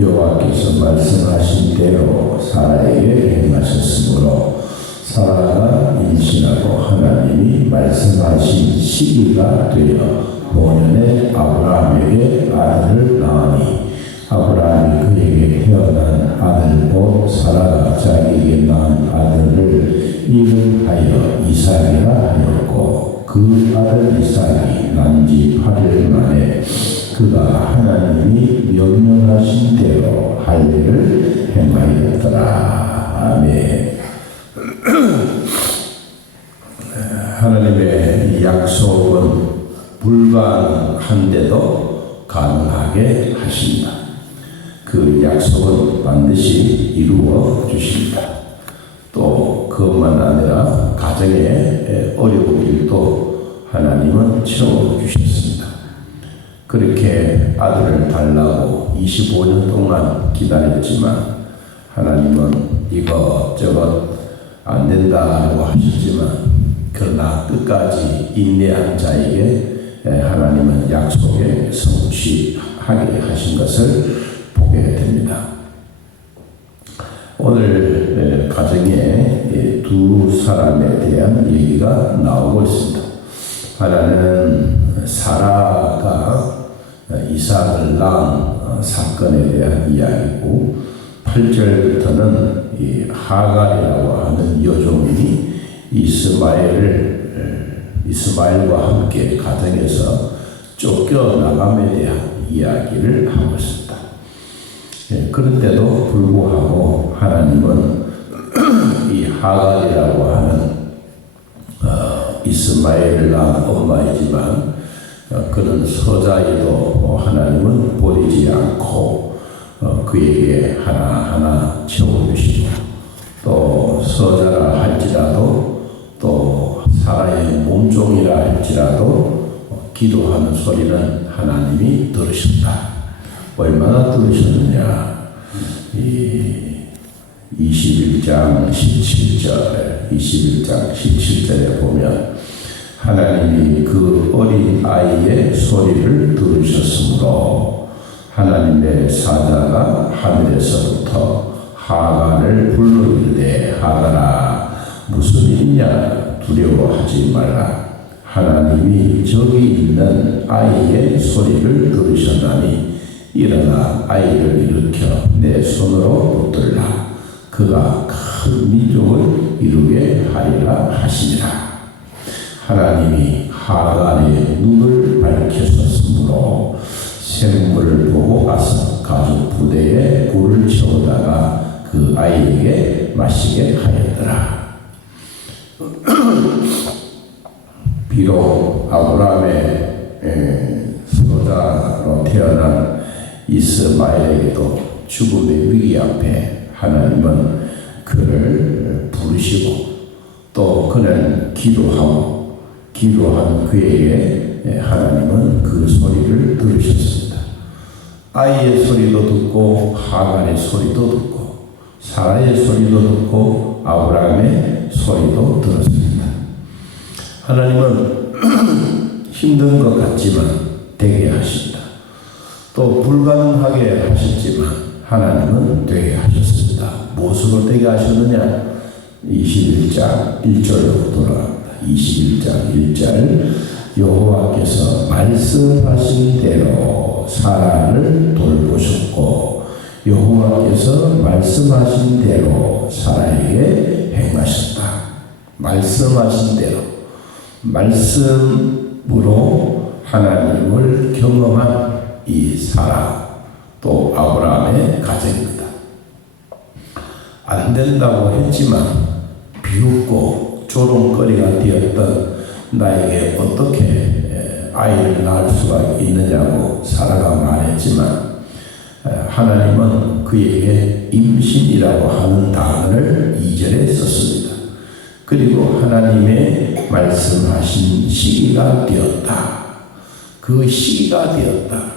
여호와께서 말씀하신 대로 사라에게 행하셨으므로 사라가 임신하고 하나님이 말씀하신 시기가 되어 노년에 아브라함에게 아들을 낳으니 아브라함이 그에게 태어난 아들고 사라가 자기에게 낳은 아들을 이름하여 이삭이라 하였고 그 아들 이삭이 난 지 8일 만에 그가 하나님이 명령하신 대로 할 일을 행하였더라. 아멘. 하나님의 약속은 불가능한데도 가능하게 하신다. 그 약속은 반드시 이루어 주신다. 또 그것만 아니라 가정의 어려운 일도 하나님은 채워주셨습니다. 그렇게 아들을 달라고 25년 동안 기다렸지만 하나님은 이것저것 안 된다고 하셨지만 그러나 끝까지 인내한 자에게 하나님은 약속에 성취하게 하신 것을 보게 됩니다. 오늘 가정에 두 사람에 대한 얘기가 나오고 있습니다. 하나는 사라가 이삭을 낳은 사건에 대한 이야기고 8절부터는 이 하갈이라고 하는 여종이 이스마엘과 함께 가정에서 쫓겨나감에 대한 이야기를 하고 있습니다. 그런데도 불구하고 하나님은 이 하갈이라고 하는 이스마엘을 낳은 엄마이지만 그런 서자에도 하나님은 버리지 않고 그에게 하나하나 채워주시고 또 서자라 할지라도 또 사라의 몸종이라 할지라도 기도하는 소리는 하나님이 들으셨다. 얼마나 들으셨느냐. 21장 17절에 보면 하나님이 그 어린 아이의 소리를 들으셨으므로 하나님의 사자가 하늘에서부터 하갈을 불러이르되 하갈아 무슨 일이냐 두려워하지 말라. 하나님이 저기 있는 아이의 소리를 들으셨나니 일어나 아이를 일으켜 내 손으로 붙들라. 그가 큰 민족을 이루게 하리라 하시니라. 하나님이 하갈의 눈을 밝히셨으므로 샘물을 보고 가서 가죽 부대에 꿀을 채우다가 그 아이에게 마시게 하였더라. 비록 아브라함의 소자로 태어난 이스마엘에게도 죽음의 위기 앞에 하나님은 그를 부르시고 또 그는 기도한 그에게 하나님은 그 소리를 들으셨습니다. 아이의 소리도 듣고 하갈의 소리도 듣고 사라의 소리도 듣고 아브라함의 소리도 들었습니다. 하나님은 힘든 것 같지만 되게 하신다. 또 불가능하게 하셨지만 하나님은 되게 하셨습니다. 무엇으로 되게 하셨느냐? 21장 1절로 돌아갑니다. 21장 1절 여호와께서 말씀하신 대로 사라를 돌보셨고 여호와께서 말씀하신 대로 사라에게 행하셨다. 말씀하신 대로 말씀으로 하나님을 경험한 이 사라 또 아브라함의 가정입니다. 안 된다고 했지만 비웃고 조롱거리가 되었던 나에게 어떻게 아이를 낳을 수가 있느냐고 사라가 말했지만 하나님은 그에게 임신이라고 하는 단어를 2절에 썼습니다. 그리고 하나님의 말씀하신 시기가 되었다. 그 시기가 되었다.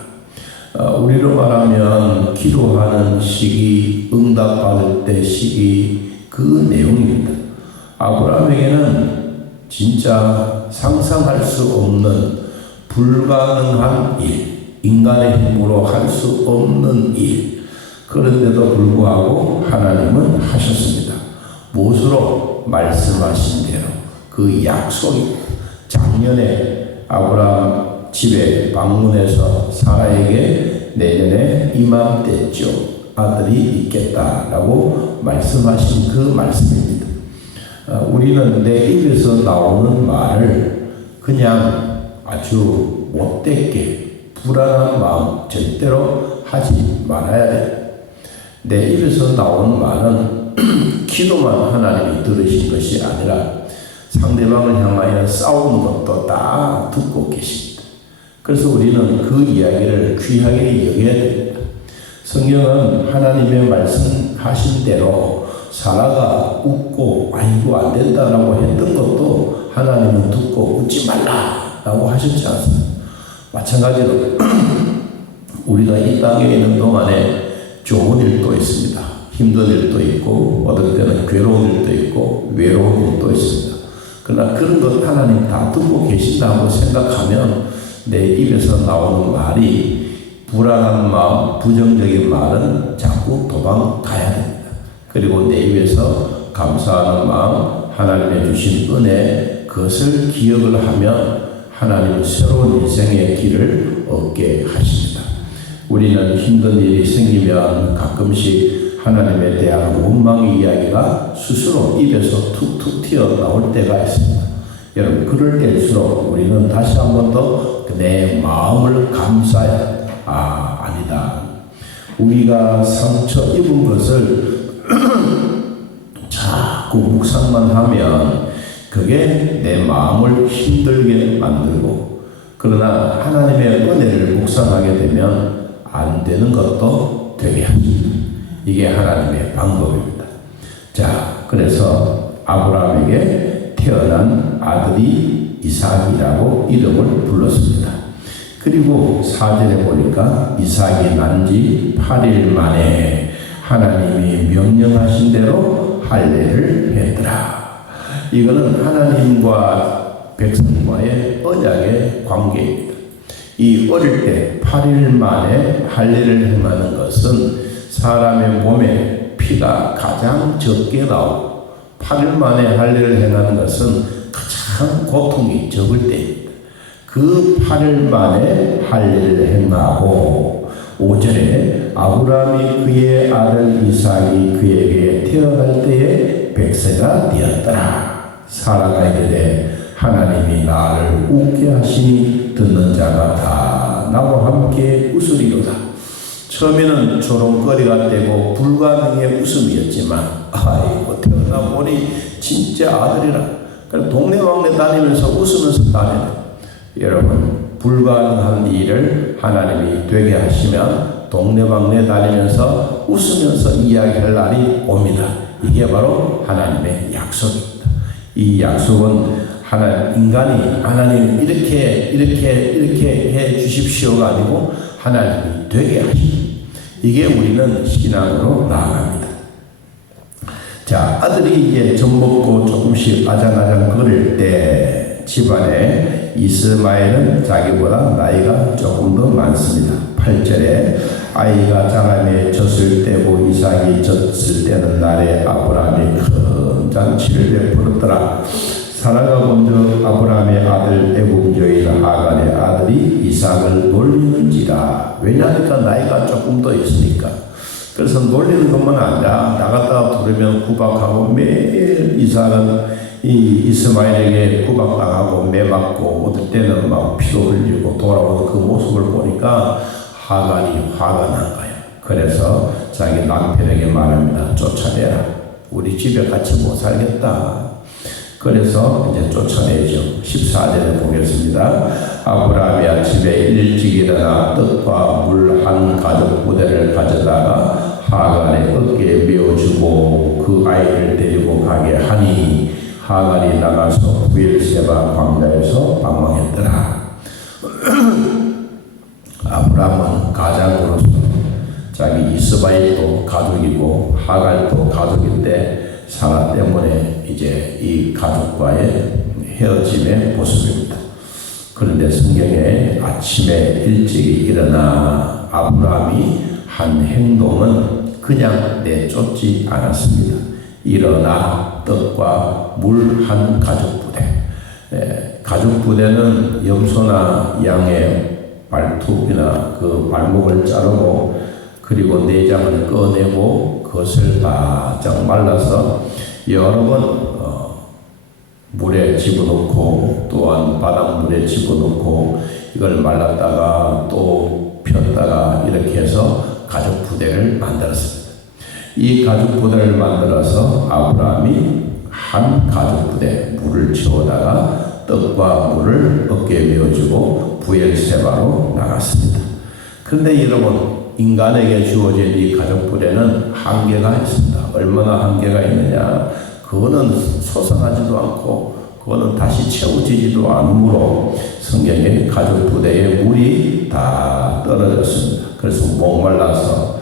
우리로 말하면 기도하는 시기, 응답받을 때 시기, 그 내용입니다. 아브라함에게는 진짜 상상할 수 없는 불가능한 일, 인간의 힘으로 할 수 없는 일, 그런데도 불구하고 하나님은 하셨습니다. 무엇으로? 말씀하신 대로. 그 약속이 작년에 아브라함 집에 방문해서 사라에게 내년에 이맘때쯤 아들이 있겠다라고 말씀하신 그 말씀입니다. 우리는 내 입에서 나오는 말을 그냥 아주 못되게 불안한 마음 절대로 하지 말아야 돼. 내 입에서 나오는 말은 기도만 하나님이 들으신 것이 아니라 상대방을 향하여 싸우는 것도 다 듣고 계십니다. 그래서 우리는 그 이야기를 귀하게 여겨야 됩니다. 성경은 하나님의 말씀하신 대로 사라가 웃고 아이고 안 된다라고 했던 것도 하나님은 듣고 웃지 말라라고 하셨지 않습니까? 마찬가지로 우리가 이 땅에 있는 동안에 좋은 일도 있습니다. 힘든 일도 있고 어떨 때는 괴로운 일도 있고 외로운 일도 있습니다. 그러나 그런 것 하나님 다 듣고 계신다고 생각하면 내 입에서 나오는 말이 불안한 마음, 부정적인 말은 자꾸 도망가야 됩니다. 그리고 내 입에서 감사하는 마음, 하나님의 주신 은혜, 그것을 기억을 하면 하나님은 새로운 인생의 길을 얻게 하십니다. 우리는 힘든 일이 생기면 가끔씩 하나님에 대한 원망 이야기가 스스로 입에서 툭툭 튀어나올 때가 있습니다. 여러분, 그럴 때일수록 우리는 다시 한 번 더 내 마음을 감사해. 아니다. 우리가 상처 입은 것을 자꾸 묵상만 하면 그게 내 마음을 힘들게 만들고, 그러나 하나님의 은혜를 묵상하게 되면 안 되는 것도 되게 합니다. 이게 하나님의 방법입니다. 자, 그래서 아브라함에게 태어난 아들이 이삭이라고 이름을 불렀습니다. 그리고 4절에 보니까 이삭이 난 지 8일 만에 하나님이 명령하신 대로 할례를 했더라. 이거는 하나님과 백성과의 언약의 관계입니다. 이 어릴 때 8일 만에 할례를 행하는 것은 사람의 몸에 피가 가장 적게 나오고 8일 만에 할례를 행하는 것은 가장 고통이 적을 때입니다. 그 8일 만에 할례를 행하고 5절에 아브라함이 그의 아들 이삭이 그에게 태어날 때에 100세가 되었더라. 사라가 이르되 하나님이 나를 웃게 하시니 듣는 자가 다 나와 함께 웃으리로다. 처음에는 조롱거리가 되고 불가능의 웃음이었지만 아이고 태어나 보니 진짜 아들이라. 그래서 동네방네 다니면서 웃으면서 다녀요. 여러분, 불가능한 일을 하나님이 되게 하시면 동네방네 다니면서 웃으면서 이야기할 날이 옵니다. 이게 바로 하나님의 약속입니다. 이 약속은 인간이 하나님 이렇게 해 주십시오가 아니고 하나님이 되게 하십니다. 이게 우리는 신앙으로 나아갑니다. 자, 아들이 이제 젖 먹고 조금씩 아장아장 거릴 때 집안에 이스마엘은 자기보다 나이가 조금 더 많습니다. 8절에 아이가 자라매 젖을 떼고 이삭이 젖을 떼는 날에 아브라함이 큰 잔치를 베풀었더라. 사라가 먼저 아브라함의 아들 애굽 여인 하갈의 아들이 이삭을 놀리는지라. 왜냐하니까 나이가 조금 더 있으니까. 그래서 놀리는 것만 아니라 나갔다가 부르면 구박하고 매일 이삭은 이 이스마엘에게 구박당하고 매맞고 어떨 때는 막 피도 흘리고 돌아오는 그 모습을 보니까 하갈이 화가 난 거예요. 그래서 자기 남편에게 말합니다. 쫓아내라. 우리 집에 같이 못 살겠다. 그래서 이제 쫓아내죠. 14절에 보겠습니다. 아브라함이 아침에 일찍 일어나 떡과 물 한 가죽 부대를 가져다가 하갈의 어깨에 메어주고 그 아이를 데리고 가게 하니 하갈이 나가서 부엘세바 광야에서 방황했더라. 아브라함은 가장으로서 자기 이스마엘도 가족이고 하갈도 가족인데 사라 때문에 이제 이 가족과의 헤어짐의 모습입니다. 그런데 성경에 아침에 일찍 일어나 아브라함이 한 행동은 그냥 내쫓지 않았습니다. 일어나 떡과 물 한 가죽부대. 가죽부대는 염소나 양의 발톱이나 그 발목을 자르고 그리고 내장을 꺼내고 그것을 바짝 말라서 여러 번 물에 집어넣고 또한 바닷물에 집어넣고 이걸 말랐다가 또 폈다가 이렇게 해서 가죽부대를 만들었습니다. 이 가죽부대를 만들어서 아브라함이 한 가죽부대 물을 채워다가 떡과 물을 어깨에 메어주고 부엘세바로 나갔습니다. 그런데 여러분, 인간에게 주어진 이 가죽부대는 한계가 있습니다. 얼마나 한계가 있느냐? 그거는 소성하지도 않고 그거는 다시 채워지지도 않으므로 성경에 가죽부대에 물이 다 떨어졌습니다. 그래서 목말라서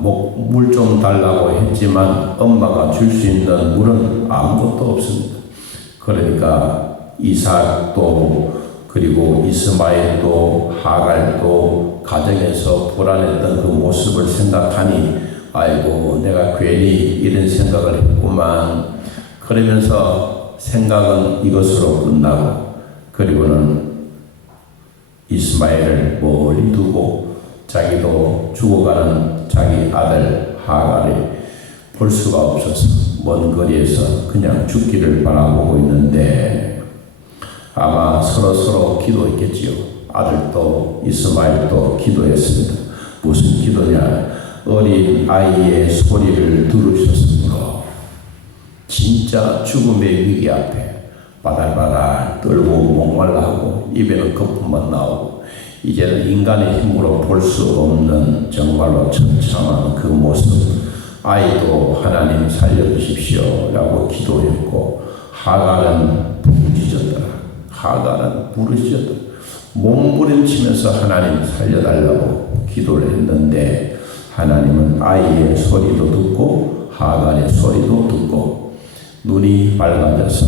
물 좀 달라고 했지만 엄마가 줄 수 있는 물은 아무것도 없습니다. 그러니까 이삭도 그리고 이스마엘도 하갈도 가정에서 불안했던 그 모습을 생각하니 아이고 내가 괜히 이런 생각을 했구만. 그러면서 생각은 이것으로 끝나고 그리고는 이스마엘을 멀리 두고 자기도 죽어가는 자기 아들 하갈을 볼 수가 없어서 먼 거리에서 그냥 죽기를 바라보고 있는데 아마 서로 기도했겠지요. 아들도 이스마엘도 기도했습니다. 무슨 기도냐? 어린 아이의 소리를 들으셨으므로 진짜 죽음의 위기 앞에 바달바달 떨고 목말라하고 입에는 거품만 나오고 이제는 인간의 힘으로 볼 수 없는 정말로 처참한 그 모습. 아이도 하나님 살려주십시오 라고 기도했고 하갈은 부르짖었더라. 하갈은 부르짖었더라. 몸부림치면서 하나님 살려달라고 기도를 했는데 하나님은 아이의 소리도 듣고 하갈의 소리도 듣고 눈이 밝아져서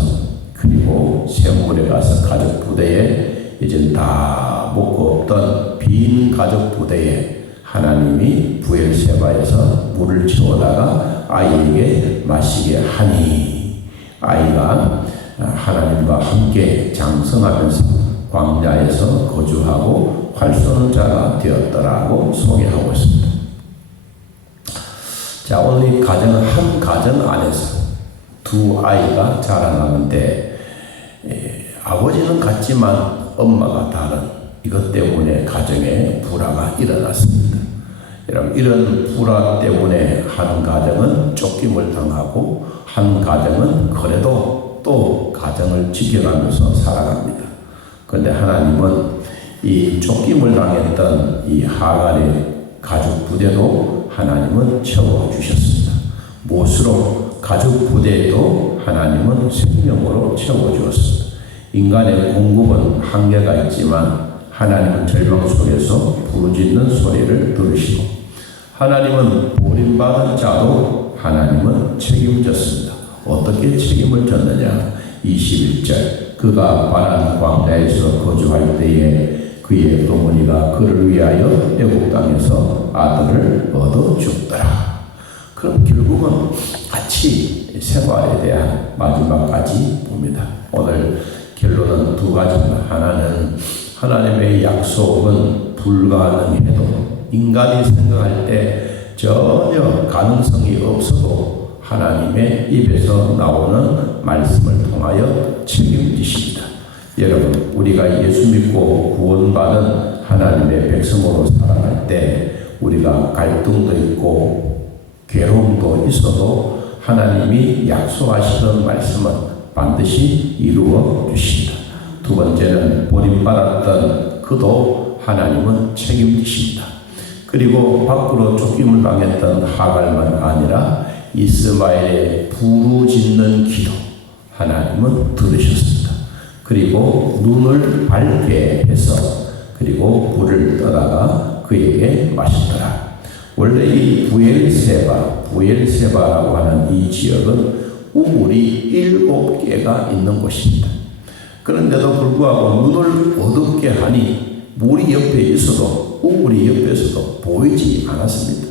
그리고 샘물에 가서 가죽 부대에 이제 다 먹고 없던 빈 가죽 부대에 하나님이 부엘세바에서 물을 채워다가 아이에게 마시게 하니 아이가 하나님과 함께 장성하면서 광야에서 거주하고 활 쏘는 자가 되었더라고 소개하고 있습니다. 자, 오늘 이 가정은 한 가정 안에서 두 아이가 자라나는데 아버지는 같지만 엄마가 다른 이것 때문에 가정에 불화가 일어났습니다. 여러분, 이런 불화 때문에 한 가정은 쫓김을 당하고 한 가정은 그래도 또 가정을 지켜가면서 살아갑니다. 그런데 하나님은 이 쫓김을 당했던 이 하갈의 가죽 부대도 하나님은 채워주셨습니다. 무엇으로? 가죽 부대도 하나님은 생명으로 채워주었습니다. 인간의 공급은 한계가 있지만 하나님은 절망 속에서 부르짖는 소리를 들으시고 하나님은 버림받은 자도 하나님은 책임졌습니다. 어떻게 책임을 졌느냐? 21절 그가 바란 광야에서 거주할 때에 그의 어머니가 그를 위하여 애국 땅에서 아들을 얻어 줬더라. 그럼 결국은 같이 생활에 대한 마지막까지 봅니다. 오늘 결론은 두 가지입니다. 하나는 하나님의 약속은 불가능해도 인간이 생각할 때 전혀 가능성이 없어도 하나님의 입에서 나오는 말씀을 통하여 책임지십니다. 여러분, 우리가 예수 믿고 구원받은 하나님의 백성으로 살아갈 때 우리가 갈등도 있고 괴로움도 있어도 하나님이 약속하시던 말씀은 반드시 이루어 주십니다. 두 번째는 버림받았던 그도 하나님은 책임지십니다. 그리고 밖으로 쫓김을 당했던 하갈만 아니라 이스마엘의 부르짖는 기도 하나님은 들으셨습니다. 그리고 눈을 밝게 해서 그리고 불을 떠다가 그에게 마시더라. 원래 이 부엘세바라고 하는 이 지역은 우물이 7개가 있는 곳입니다. 그런데도 불구하고 눈을 어둡게 하니 물이 옆에 있어도 우리 옆에서도 보이지 않았습니다.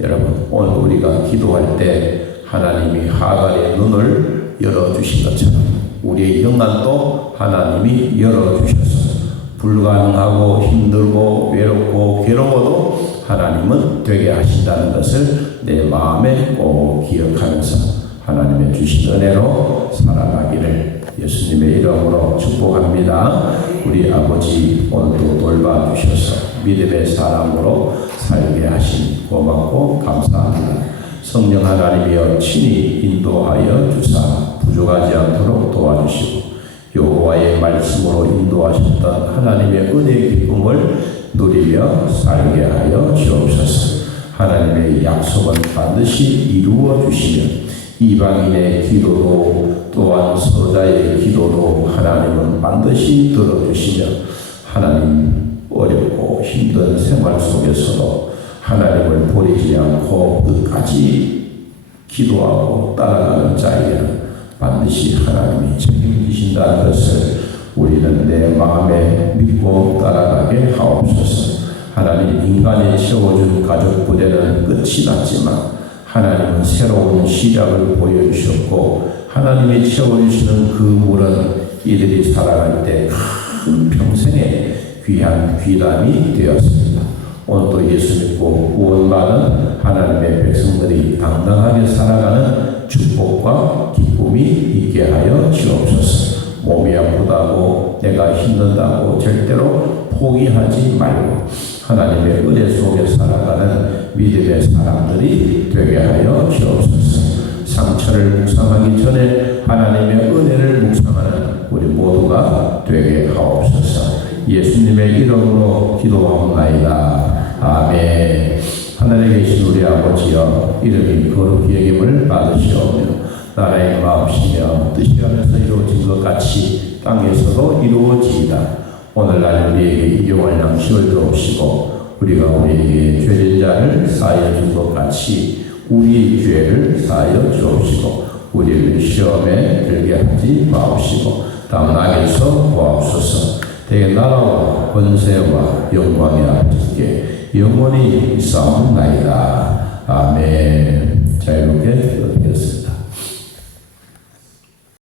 여러분, 오늘 우리가 기도할 때 하나님이 하갈의 눈을 열어주신 것처럼 우리의 영안도 하나님이 열어주셔서 불가능하고 힘들고 외롭고 괴로워도 하나님은 되게 하신다는 것을 내 마음에 꼭 기억하면서 하나님의 주신 은혜로 살아가기를 예수님의 이름으로 축복합니다. 우리 아버지 오늘도 돌봐주셔서 믿음의 사람으로 살게 하신 고맙고 감사합니다. 성령 하나님이여 친히 인도하여 주사 부족하지 않도록 도와주시고 여호와의 말씀으로 인도하셨던 하나님의 은혜의 기쁨을 누리며 살게 하여 주옵소서. 하나님의 약속은 반드시 이루어 주시며 이방인의 기도도 또한 서자의 기도도 하나님은 반드시 들어주시며 하나님 어렵고 힘든 생활 속에서도 하나님을 버리지 않고 끝까지 기도하고 따라가는 자에게는 반드시 하나님이 책임지신다는 것을 우리는 내 마음에 믿고 따라가게 하옵소서. 하나님 인간이 채워준 가족 부대는 끝이 났지만 하나님은 새로운 시작을 보여주셨고 하나님이 채워주시는 그 물은 이들이 살아갈 때 큰 평생의 귀한 귀담이 되었습니다. 오늘도 예수 믿고 구원받은 하나님의 백성들이 당당하게 살아가는 축복과 기쁨이 있게 하여 주옵소서. 몸이 아프다고 내가 힘든다고 절대로 포기하지 말고 하나님의 은혜 속에 살아가는 믿음의 사람들이 되게 하여 주옵소서. 상처를 묵상하기 전에 하나님의 은혜를 묵상하는 우리 모두가 되게 하옵소서. 예수님의 이름으로 기도하옵나이다. 아멘. 하늘에 계신 우리 아버지여, 이름이 거룩히 여김을 받으시오며 나라의 마음이시며 뜻이 하늘에서 이루어진 것 같이 땅에서도 이루어지이다. 오늘날 우리에게 일용할 양식을 주옵시고 우리가 우리에게 죄진 자를 사하여 준 것 같이 우리의 죄를 사하여 주옵시고 우리를 시험에 들게 하지 마옵시고 다만 악에서 구하옵소서. 대개 나라와 권세와 영광이 아버지께 영원히 있사옵나이다. 아멘. 자, 이렇게